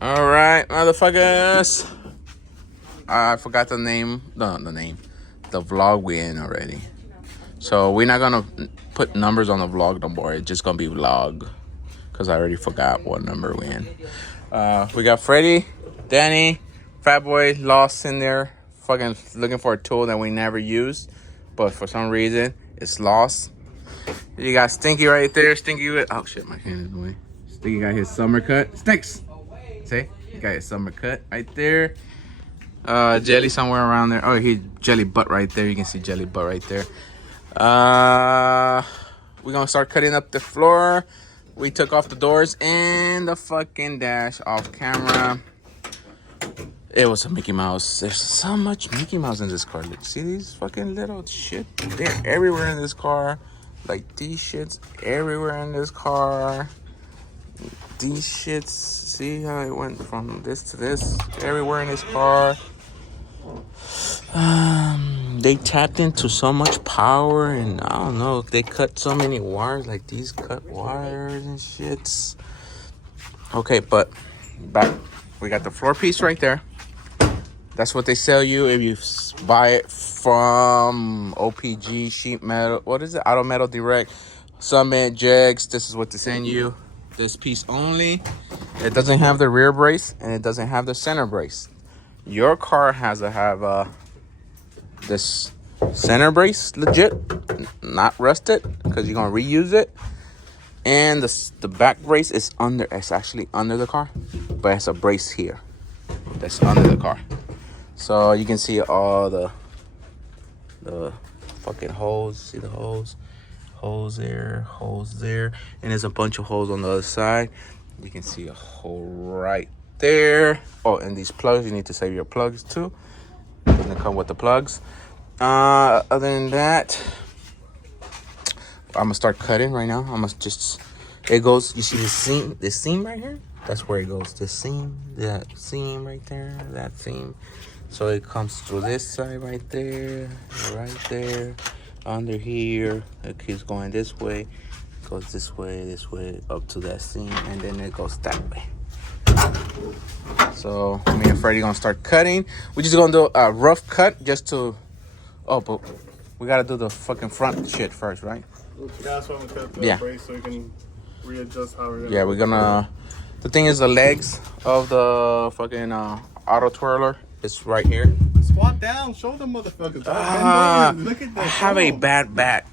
All right, motherfuckers. I forgot the name. The name. The vlog we in already. So we're not gonna put numbers on the vlog no more. It's just gonna be vlog. Cause I already forgot what number we in. We got Freddy, Danny, Fatboy lost in there. Fucking looking for a tool that we never used. But for some reason, it's lost. You got Stinky right there. Stinky with... Oh, shit. My hand is in the way. Stinky got his summer cut. Sticks! See? He got his summer cut right there. Jelly somewhere around there. Oh, he Jelly butt right there. You can see Jelly butt right there. We're going to start cutting up the floor. We took off the doors and the fucking dash off camera. It was a Mickey Mouse. There's so much Mickey Mouse in this car. Look, see these fucking little shit? They're everywhere in this car. Like, these shits everywhere in this car. These shits, see how it went from this to this? Everywhere in this car. They tapped into so much power, and I don't know, they cut so many wires, like these cut wires and shits. Okay, but back, we got the floor piece right there. That's what they sell you if you buy it from OPG, Sheet Metal. What is it? Auto Metal Direct, Summit, Jegs. This is what they send you. This piece only. It doesn't have the rear brace and it doesn't have the center brace. Your car has to have this center brace legit, not rusted, because you're gonna reuse it. And the back brace is under. It's actually under the car, but it's a brace here that's under the car. So you can see all the fucking holes. See the holes? Holes there, and there's a bunch of holes on the other side. You can see a hole right there. Oh, and these plugs, you need to save your plugs too. Doesn't come with the plugs. Other than that, I'm gonna start cutting right now. I'm gonna just, it goes, you see this seam right here? That's where it goes. The seam, that seam right there, that seam. So it comes through this side right there, under here. It keeps going this way, goes this way, up to that seam, and then it goes that way. So me and Freddy gonna start cutting. We're just gonna do a rough cut just to, oh, but we gotta do the fucking front shit first, right? Yeah, that's why I'm gonna cut the brace so we can readjust how we're gonna. Yeah, we're gonna, the thing is the legs of the fucking auto twirler is right here. Squat down, show them motherfuckers. Look at that. I have a bad back.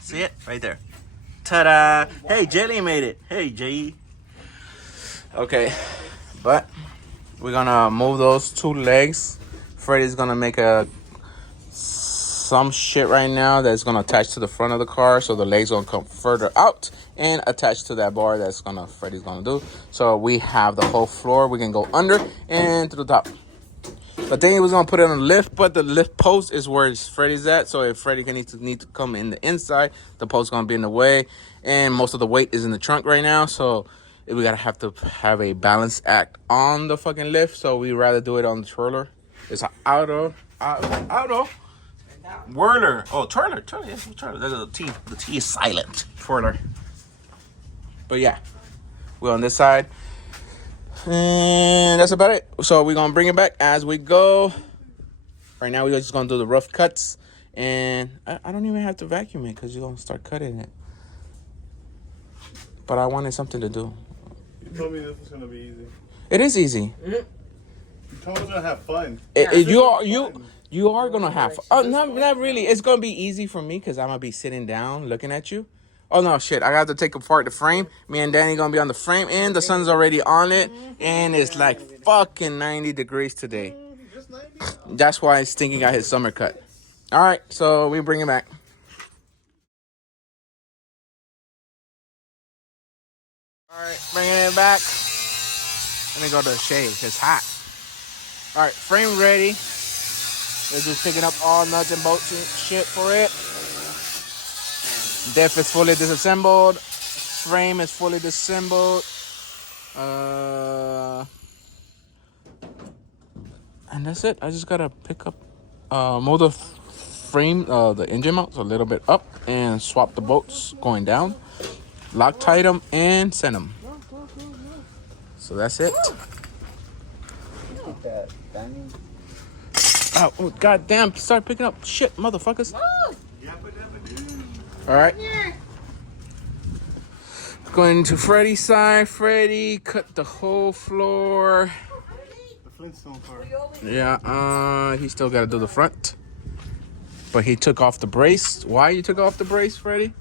See it? Right there. Ta-da! Hey, Jelly made it. Hey, J. Okay, but we're gonna move those two legs. Freddy's gonna make some shit right now that's gonna attach to the front of the car, so the legs gonna come further out and attach to that bar that's Freddy's gonna do. So we have the whole floor. We can go under and to the top. But then he was gonna put it on the lift, but the lift post is where Freddy's at. So if Freddy need to come in the inside, the post gonna be in the way, and most of the weight is in the trunk right now. So we gotta have to have a balance act on the fucking lift. So we rather do it on the twirler. It's an auto whirler. Oh, twirler. Yes, twirler. There's a T. The T is silent. Twirler. But yeah, we're on this side. And that's about it. So we're going to bring it back as we go. Right now, we're just going to do the rough cuts. And I don't even have to vacuum it because you're going to start cutting it. But I wanted something to do. You told me this was going to be easy. It is easy. Mm-hmm. You told us we're going to have fun. You are going to have fun. Oh, not really. It's going to be easy for me because I'm going to be sitting down looking at you. Oh, no, shit. I got to take apart the frame. Me and Danny going to be on the frame. And the sun's already on it. And it's like fucking 90 degrees today. That's why Stinky got his summer cut. All right, so we bring it back. All right, bringing it back. Let me go to the shade. It's hot. All right, frame ready. They're just picking up all nuts and bolts and shit for it. Def is fully disassembled. Frame is fully disassembled. And that's it. I just gotta pick up, move the frame, the engine mounts a little bit up and swap the bolts going down. Loctite them and send them. So that's it. That Danny. Oh, goddamn. Start picking up shit, motherfuckers. All right. Going to Freddy's side. Freddy cut the whole floor. The Flintstone part. Yeah, he still got to do the front. But he took off the brace. Why you took off the brace, Freddy?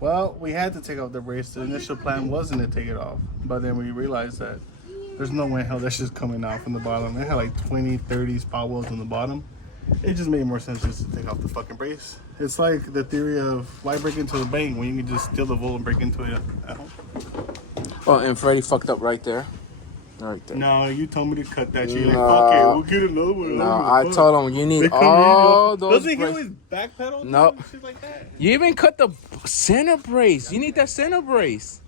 Well, we had to take off the brace. The initial plan wasn't to take it off. But then we realized that there's no way in hell that's just coming out from the bottom. It had like 20, 30 spot welds on the bottom. It just made more sense just to take off the fucking brace. It's like the theory of why break into the bank when you can just steal the vault and break into it at home. Oh, and Freddy fucked up right there. Right there. No, you told me to cut that shit. Like, No. fuck it, we'll get another one. No, I told him you need They come all in, those doesn't he braces. always backpedal? No. Shit like that. You even cut the center brace. You need that center brace.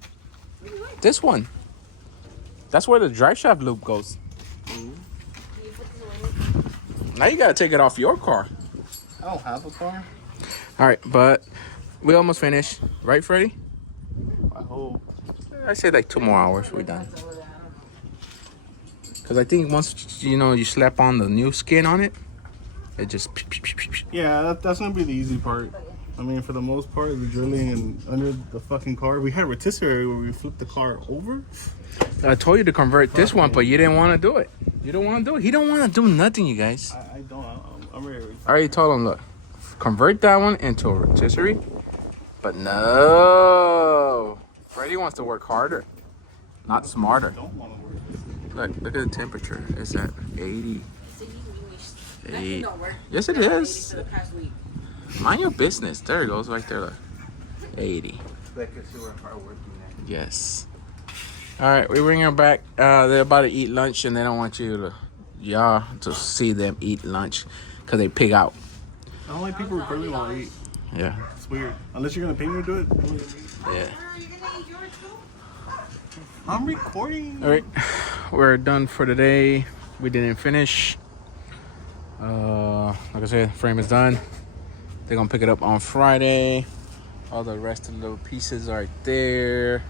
This one. That's where the drive shaft loop goes. Now you gotta take it off your car. I don't have a car. All right, but we almost finished, right, Freddy? I hope. I say like 2 more hours, we're done. Cause I think once you slap on the new skin on it, it just. Yeah, that's gonna be the easy part. I mean, for the most part, the drilling and under the fucking car. We had rotisserie where we flipped the car over. I told you to convert this one, but you didn't want to do it. You don't want to do it. He don't want to do nothing, you guys. I don't. I'm ready. I already told him, look, convert that one into a rotisserie. But no. Freddy wants to work harder, not smarter. I don't want to work. Look at the temperature. It's at 80. That don't work. Yes, it is. For the past week. Mind your business. There it goes, right there. Look. 80. Because you were hardworking. Yes. All right, we bring them back. They're about to eat lunch, and they don't want y'all to see them eat lunch because they pig out. I don't like people recording while I eat. Yeah. It's weird. Unless you're gonna pay me to do it. Yeah. I'm recording. All right, we're done for today. We didn't finish. Like I said, frame is done. They're gonna pick it up on Friday. All the rest of the little pieces are right there.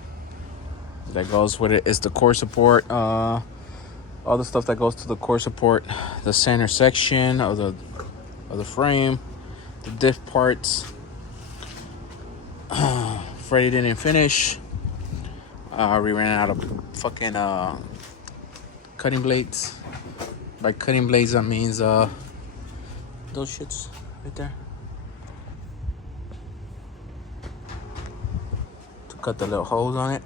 That goes with it is the core support. All the stuff that goes to the core support, the center section of the frame, the diff parts. Freddy didn't finish. We ran out of fucking cutting blades. By cutting blades, that means those shits right there. To cut the little holes on it.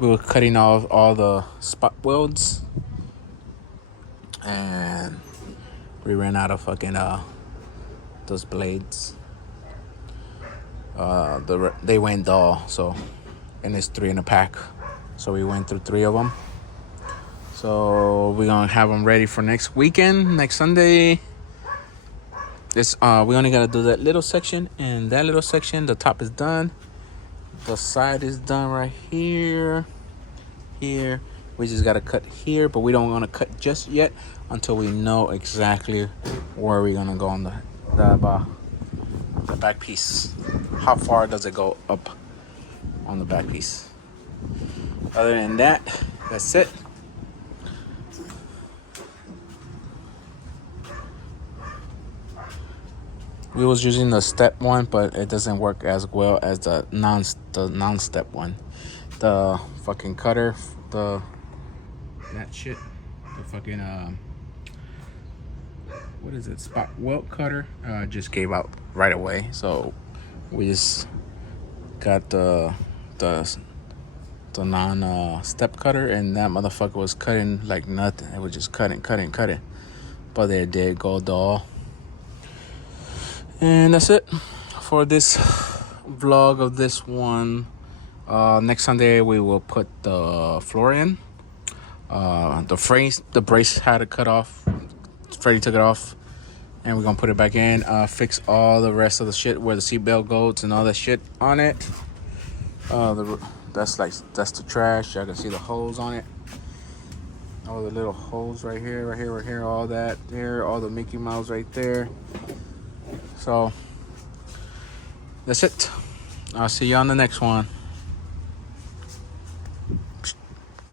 We were cutting off all the spot welds. And we ran out of fucking those blades. They went dull, so, and it's 3 in a pack, so we went through 3 of them. So we're gonna have them ready for next weekend, next Sunday. We only gotta do that little section, and that little section, the top is done, the side is done right here. We just gotta cut here, but we don't want to cut just yet until we know exactly where we're gonna go on the back piece. How far does it go up on the back piece? Other than that, that's it. We was using the step one, but it doesn't work as well as the non-step one. The fucking cutter, that shit, the fucking what is it? Spot welt cutter just gave out right away, so we just got the non-step cutter, and that motherfucker was cutting like nothing. It was just cutting, but it did go dull. And that's it for this vlog of this one. Next Sunday we will put the floor in. The brace had to cut off. Freddy took it off, and we're gonna put it back in. Fix all the rest of the shit where the seatbelt goes and all that shit on it. That's the trash. Y'all can see the holes on it. All the little holes right here, all that there, all the Mickey Mouse right there. So that's it. I'll see you on the next one.